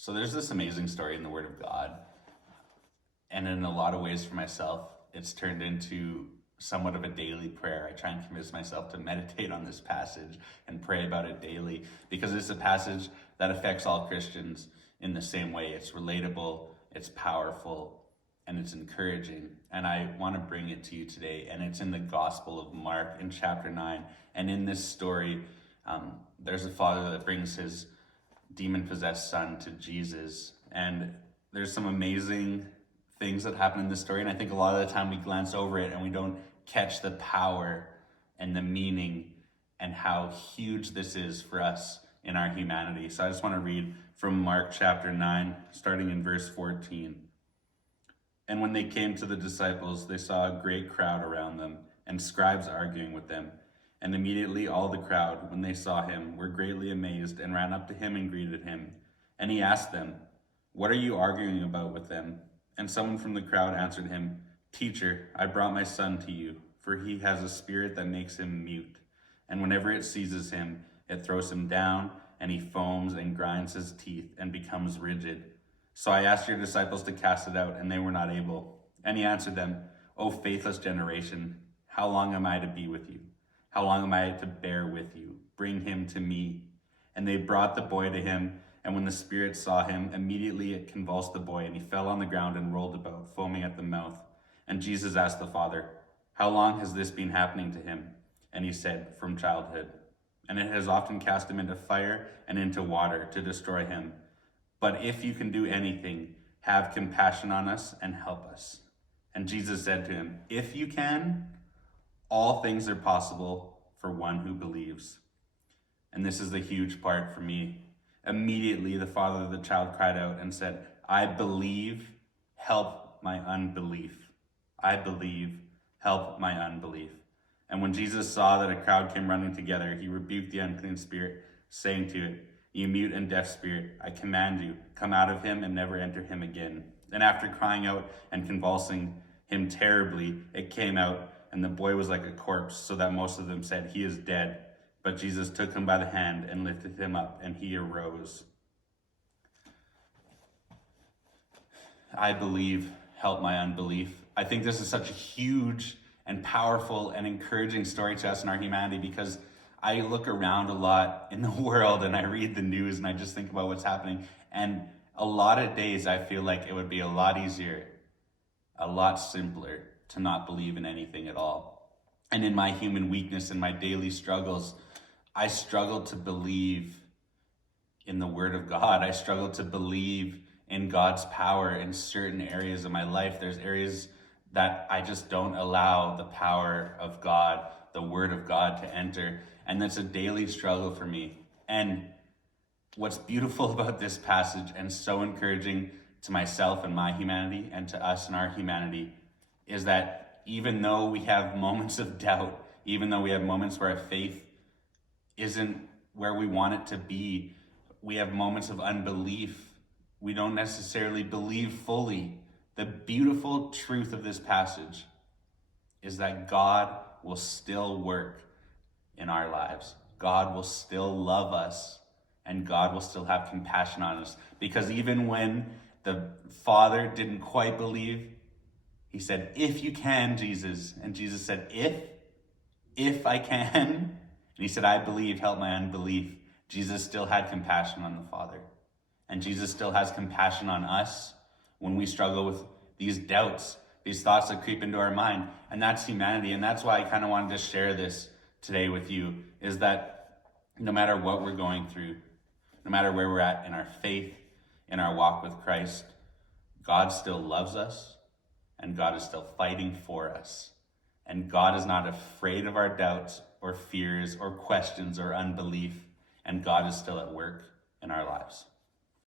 So there's this amazing story in the Word of God, and in a lot of ways for myself, it's turned into somewhat of a daily prayer. I try and convince myself to meditate on this passage and pray about it daily because it's a passage that affects all Christians in the same way. It's relatable, it's powerful, and it's encouraging. And I want to bring it to you today. And it's in the Gospel of Mark in chapter 9. And in this story, there's a father that brings his demon-possessed son to Jesus. And there's some amazing things that happen in this story. And I think a lot of the time we glance over it and we don't catch the power and the meaning and how huge this is for us in our humanity. So I just want to read from Mark chapter 9, starting in verse 14. And when they came to the disciples, they saw a great crowd around them and scribes arguing with them. And immediately all the crowd, when they saw him, were greatly amazed and ran up to him and greeted him. And he asked them, "What are you arguing about with them?" And someone from the crowd answered him, "Teacher, I brought my son to you, for he has a spirit that makes him mute. And whenever it seizes him, it throws him down, and he foams and grinds his teeth and becomes rigid. So I asked your disciples to cast it out, and they were not able." And he answered them, "O faithless generation, how long am I to be with you? How long am I to bear with you? Bring him to me." And they brought the boy to him, and when the spirit saw him, immediately it convulsed the boy, and he fell on the ground and rolled about, foaming at the mouth. And Jesus asked the father, "How long has this been happening to him?" And he said, "From childhood. And it has often cast him into fire and into water to destroy him. But if you can do anything, have compassion on us and help us." And Jesus said to him, "If you can, all things are possible for one who believes." And this is the huge part for me. Immediately the father of the child cried out and said, "I believe, help my unbelief. I believe, help my unbelief." And when Jesus saw that a crowd came running together, he rebuked the unclean spirit, saying to it, "You mute and deaf spirit, I command you, come out of him and never enter him again." And after crying out and convulsing him terribly, it came out, and the boy was like a corpse, so that most of them said, "He is dead." But Jesus took him by the hand and lifted him up, and he arose. I believe, help my unbelief. I think this is such a huge and powerful and encouraging story to us in our humanity, because I look around a lot in the world and I read the news and I just think about what's happening. And a lot of days I feel like it would be a lot easier, a lot simpler to not believe in anything at all. And in my human weakness and my daily struggles, I struggle to believe in the Word of God. I struggle to believe in God's power in certain areas of my life. There's areas that I just don't allow the power of God, the Word of God, to enter. And that's a daily struggle for me. And what's beautiful about this passage and so encouraging to myself and my humanity and to us and our humanity is that even though we have moments of doubt, even though we have moments where our faith isn't where we want it to be, we have moments of unbelief, we don't necessarily believe fully. The beautiful truth of this passage is that God will still work in our lives. God will still love us, and God will still have compassion on us. Because even when the Father didn't quite believe, he said, "If you can, Jesus." And Jesus said, if I can. And he said, "I believe, help my unbelief." Jesus still had compassion on the Father. And Jesus still has compassion on us when we struggle with these doubts, these thoughts that creep into our mind. And that's humanity. And that's why I kind of wanted to share this today with you, is that no matter what we're going through, no matter where we're at in our faith, in our walk with Christ, God still loves us, and God is still fighting for us. And God is not afraid of our doubts or fears or questions or unbelief, and God is still at work in our lives.